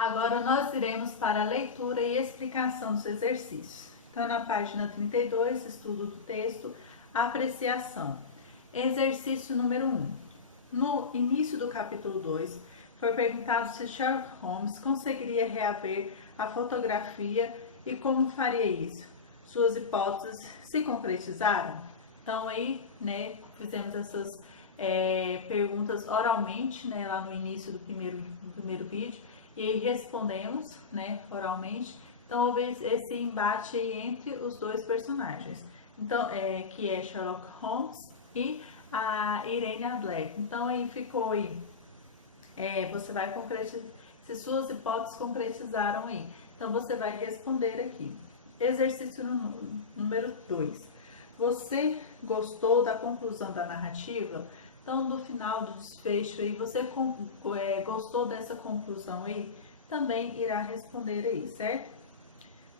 Agora nós iremos para a leitura e explicação dos exercícios. Então, na página 32, estudo do texto, apreciação. Exercício número 1. No início do capítulo 2, foi perguntado se Sherlock Holmes conseguiria reaver a fotografia e como faria isso. Suas hipóteses se concretizaram? Então, aí, fizemos essas perguntas oralmente, lá no início do primeiro vídeo, e aí respondemos, oralmente. Então, houve esse embate aí entre os dois personagens, então, que é Sherlock Holmes e a Irene Adler. Então, aí ficou aí, você vai concretizar, se suas hipóteses concretizaram aí. Então, você vai responder aqui. Exercício número 2. Você gostou da conclusão da narrativa? Então, no final do desfecho aí, você gostou dessa conclusão aí? Também irá responder aí, certo?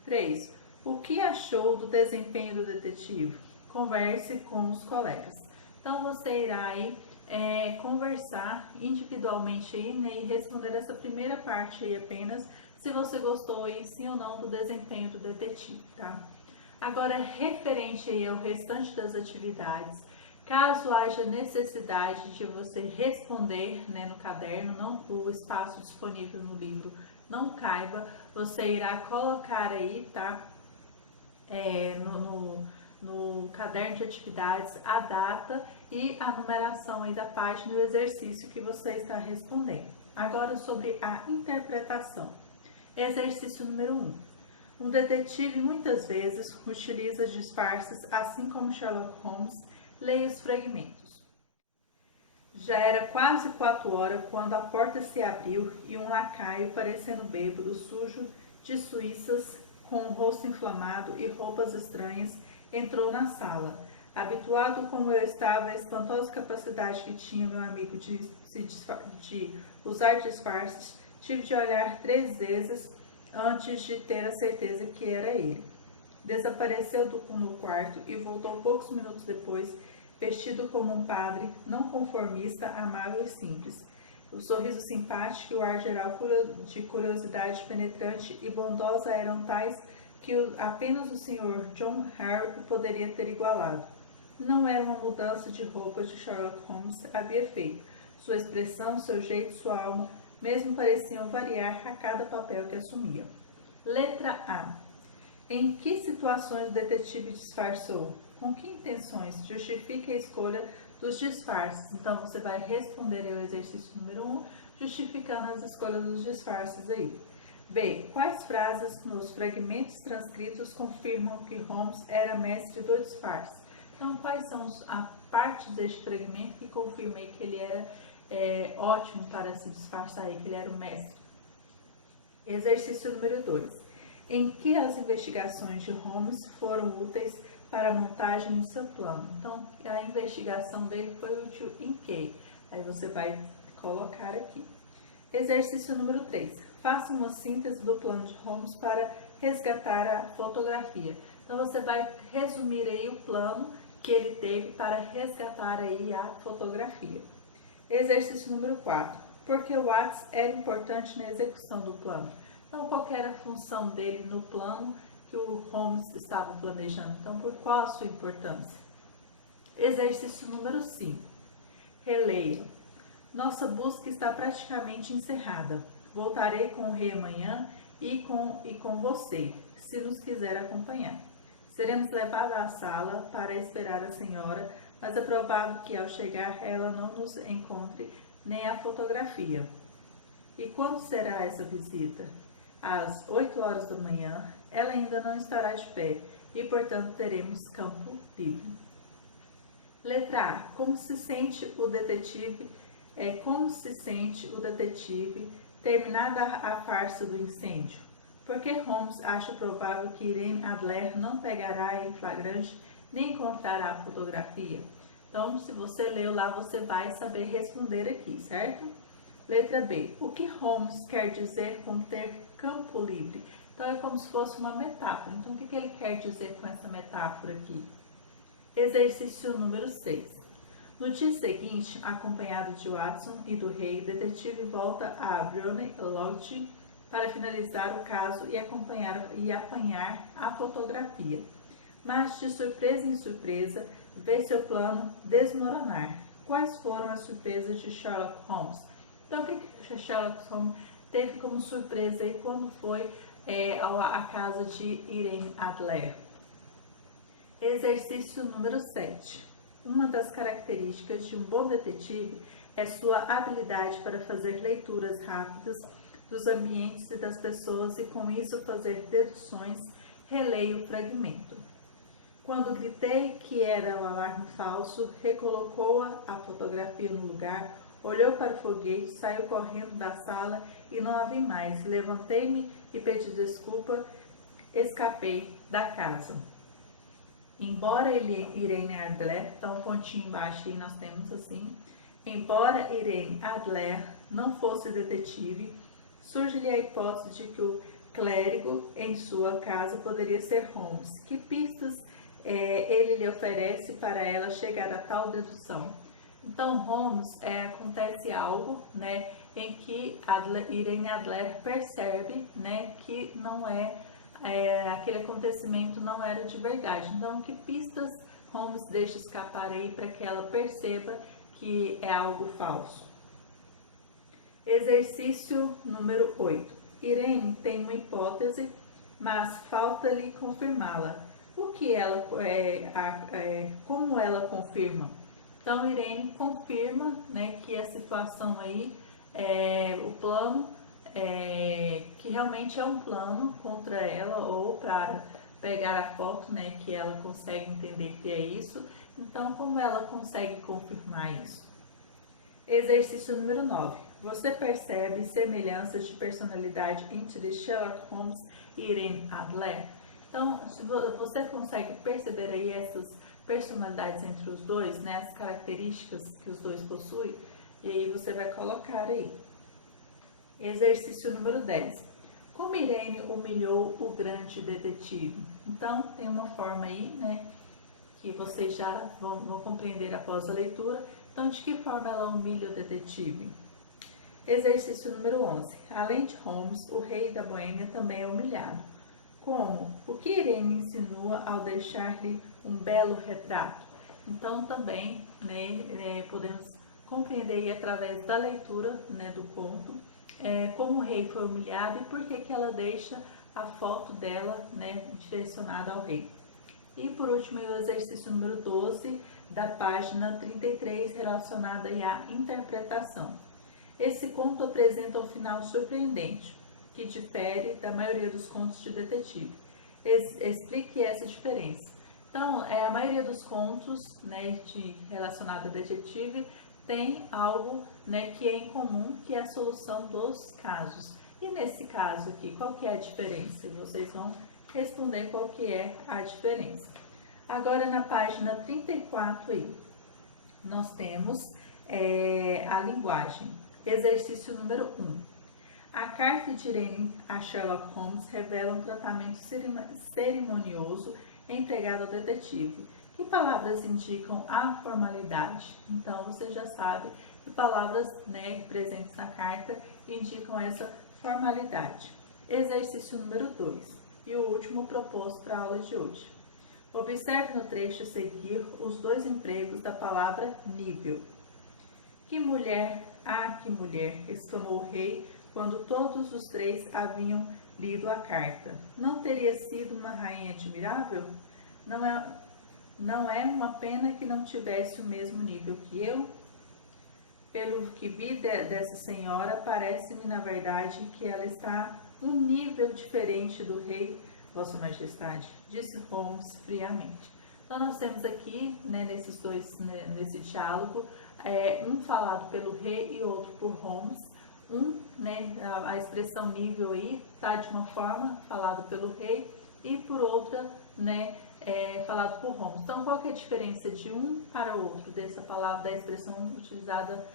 3. O que achou do desempenho do detetive? Converse com os colegas. Então, você irá aí conversar individualmente aí, e responder essa primeira parte aí apenas, se você gostou aí, sim ou não, do desempenho do detetive, tá? Agora, referente aí ao restante das atividades, caso haja necessidade de você responder no caderno, não o espaço disponível no livro não caiba, você irá colocar aí, tá? No caderno de atividades a data e a numeração aí da página e o exercício que você está respondendo. Agora, sobre a interpretação. Exercício número 1. Um detetive muitas vezes utiliza disfarces, assim como Sherlock Holmes. Leia os fragmentos. Já era quase 4 horas quando a porta se abriu e um lacaio, parecendo bêbado, sujo de suíças, com o rosto inflamado e roupas estranhas, entrou na sala. Habituado como eu estava à espantosa capacidade que tinha meu amigo de usar disfarces, tive de olhar 3 vezes antes de ter a certeza que era ele. Desapareceu no quarto e voltou poucos minutos depois, vestido como um padre, não conformista, amável e simples. O sorriso simpático e o ar geral de curiosidade penetrante e bondosa eram tais que apenas o Sr. John Hare poderia ter igualado. Não era uma mudança de roupa que Sherlock Holmes havia feito. Sua expressão, seu jeito, sua alma, mesmo pareciam variar a cada papel que assumia. Letra A. Em que situações o detetive disfarçou? Com que intenções? Justifique a escolha dos disfarces. Então, você vai responder ao exercício número 1, justificando as escolhas dos disfarces aí. B. Quais frases nos fragmentos transcritos confirmam que Holmes era mestre do disfarce? Então, quais são a parte deste fragmento que confirma que ele era ótimo para se disfarçar, que ele era o mestre? Exercício número 2. Em que as investigações de Holmes foram úteis para a montagem do seu plano? Então, a investigação dele foi útil em que? Aí você vai colocar aqui. Exercício número 3. Faça uma síntese do plano de Holmes para resgatar a fotografia. Então, você vai resumir aí o plano que ele teve para resgatar aí a fotografia. Exercício número 4. Por que Watts era importante na execução do plano? Então, qual era a função dele no plano que o Holmes estava planejando? Então, por qual a sua importância? Exercício número 5. Releia. Nossa busca está praticamente encerrada. Voltarei com o rei amanhã e com você, se nos quiser acompanhar. Seremos levados à sala para esperar a senhora, mas é provável que ao chegar ela não nos encontre nem a fotografia. E quando será essa visita? Às 8 horas da manhã, ela ainda não estará de pé e, portanto, teremos campo livre. Letra A. Como se sente o detetive terminada a farsa do incêndio? Porque Holmes acha provável que Irene Adler não pegará em flagrante nem encontrará a fotografia? Então, se você leu lá, você vai saber responder aqui, certo? Letra B. O que Holmes quer dizer com ter campo livre? Então, é como se fosse uma metáfora. Então, o que ele quer dizer com essa metáfora aqui? Exercício número 6. No dia seguinte, acompanhado de Watson e do rei, o detetive volta a Browning Lodge para finalizar o caso e apanhar a fotografia. Mas, de surpresa em surpresa, vê seu plano desmoronar. Quais foram as surpresas de Sherlock Holmes? Então, o que Sherlock Holmes teve como surpresa aí quando foi à casa de Irene Adler? Exercício número 7. Uma das características de um bom detetive é sua habilidade para fazer leituras rápidas dos ambientes e das pessoas e com isso fazer deduções. Releia o fragmento. Quando gritei que era o alarme falso, recolocou a fotografia no lugar, olhou para o foguete, saiu correndo da sala e não a vi mais. Levantei-me e pedi desculpa, escapei da casa. Embora Irene Adler, então pontinho embaixo aí nós temos assim, embora Irene Adler não fosse detetive, surge-lhe a hipótese de que o clérigo em sua casa poderia ser Holmes. Que pistas ele lhe oferece para ela chegar a tal dedução? Então, Holmes, acontece algo, né, em que Irene Adler percebe, né, que não aquele acontecimento não era de verdade. Então, que pistas Holmes deixa escapar aí para que ela perceba que é algo falso? Exercício número 8. Irene tem uma hipótese, mas falta-lhe confirmá-la. Como ela confirma? Então, Irene confirma, né, que a situação aí, o plano, que realmente é um plano contra ela ou para pegar a foto, né, que ela consegue entender que é isso. Então, como ela consegue confirmar isso? Exercício número 9. Você percebe semelhanças de personalidade entre Sherlock Holmes e Irene Adler? Então, se você consegue perceber aí essas personalidades entre os dois, né, as características que os dois possuem, e aí você vai colocar aí. Exercício número 10. Como Irene humilhou o grande detetive? Então, tem uma forma aí, né, que vocês já vão compreender após a leitura. Então, de que forma ela humilha o detetive? Exercício número 11. Além de Holmes, o rei da Boêmia também é humilhado. Como? O que Irene insinua ao deixar-lhe um belo retrato? Então, também, né, podemos compreender aí, através da leitura, né, do conto, como o rei foi humilhado e por que ela deixa a foto dela, né, direcionada ao rei. E por último, o exercício número 12, da página 33, relacionada à interpretação. Esse conto apresenta um final surpreendente, que difere da maioria dos contos de detetive. Explique essa diferença. Então, a maioria dos contos, né, relacionados a detetive tem algo, né, que é em comum, que é a solução dos casos. E nesse caso aqui, qual que é a diferença? Vocês vão responder qual que é a diferença. Agora, na página 34, aí, nós temos a linguagem. Exercício número 1. A carta de Irene a Sherlock Holmes revela um tratamento cerimonioso empregado ao detetive. Que palavras indicam a formalidade? Então, você já sabe que palavras, né, presentes na carta indicam essa formalidade. Exercício número 2. E o último proposto para a aula de hoje. Observe no trecho a seguir os dois empregos da palavra nível. Que mulher, ah, que mulher! Exclamou o rei quando todos os três haviam lido a carta. Não teria sido uma rainha admirável? Não é uma pena que não tivesse o mesmo nível que eu? Pelo que vi dessa senhora, parece-me, na verdade, que ela está num nível diferente do rei, Vossa Majestade, disse Holmes friamente. Então, nós temos aqui, né, nesse diálogo, um falado pelo rei e outro por Holmes. Né, a expressão nível aí está de uma forma falado pelo rei e por outra, né, falado por Holmes. Então, qual que é a diferença de um para o outro dessa palavra, da expressão utilizada,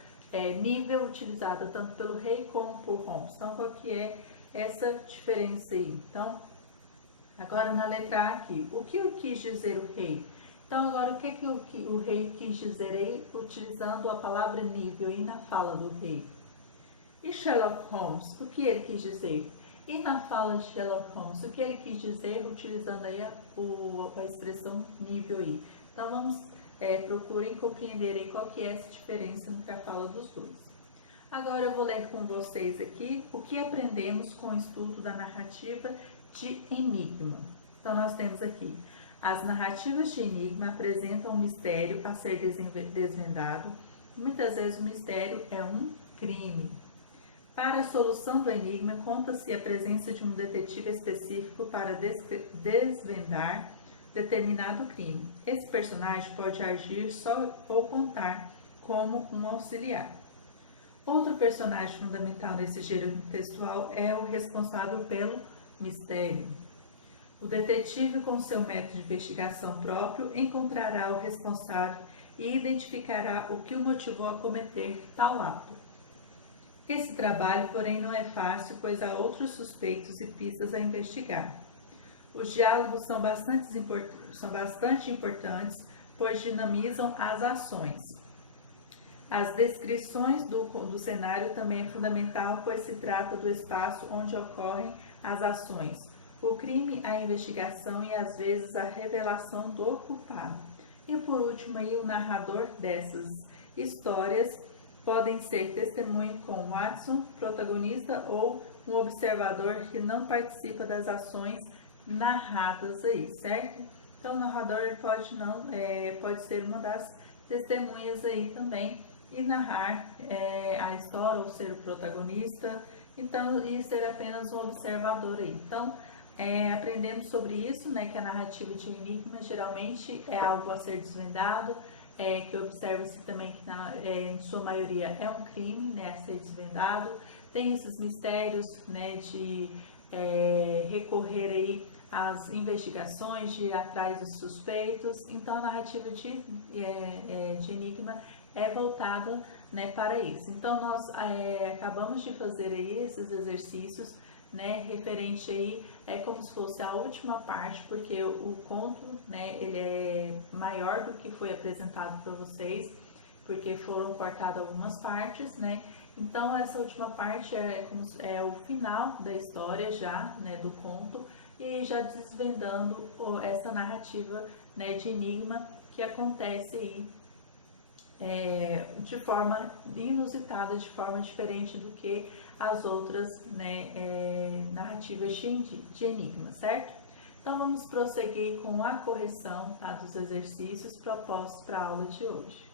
nível, utilizada tanto pelo rei como por Holmes? Então, qual que é essa diferença aí? Então, agora na letra A aqui, o que quis dizer o rei? Então, agora o que o rei quis dizer aí, utilizando a palavra nível aí na fala do rei? E Sherlock Holmes, o que ele quis dizer? E na fala de Sherlock Holmes, o que ele quis dizer utilizando aí a expressão nível aí. Então vamos procurem compreender aí qual que é essa diferença entre a fala dos dois. Agora eu vou ler com vocês aqui o que aprendemos com o estudo da narrativa de enigma. Então nós temos aqui, as narrativas de enigma apresentam um mistério a ser desvendado. Muitas vezes o mistério é um crime. Para a solução do enigma, conta-se a presença de um detetive específico para desvendar determinado crime. Esse personagem pode agir só ou contar como um auxiliar. Outro personagem fundamental nesse gênero textual é o responsável pelo mistério. O detetive, com seu método de investigação próprio, encontrará o responsável e identificará o que o motivou a cometer tal ato. Esse trabalho, porém, não é fácil, pois há outros suspeitos e pistas a investigar. Os diálogos são bastante importantes, pois dinamizam as ações. As descrições do cenário também é fundamental, pois se trata do espaço onde ocorrem as ações, o crime, a investigação e às vezes a revelação do culpado. E por último, aí, o narrador dessas histórias podem ser testemunho com Watson, protagonista, ou um observador que não participa das ações narradas aí, certo? Então o narrador pode ser uma das testemunhas aí também e narrar a história ou ser o protagonista, então e ser apenas um observador aí. Então aprendemos sobre isso, né, que a narrativa de enigma geralmente é algo a ser desvendado, que observa-se também que em sua maioria é um crime, né, a ser desvendado. Tem esses mistérios, né, de recorrer aí às investigações, de ir atrás dos suspeitos. Então a narrativa de enigma é voltada, né, para isso. Então nós acabamos de fazer aí esses exercícios, né, referente aí, é como se fosse a última parte, porque o conto, né, ele é maior do que foi apresentado para vocês, porque foram cortadas algumas partes, né. Então essa última parte é o final da história já, né, do conto, e já desvendando essa narrativa, né, de enigma que acontece aí de forma inusitada, de forma diferente do que as outras, né, narrativas de enigma, certo? Então vamos prosseguir com a correção, tá, dos exercícios propostos para a aula de hoje.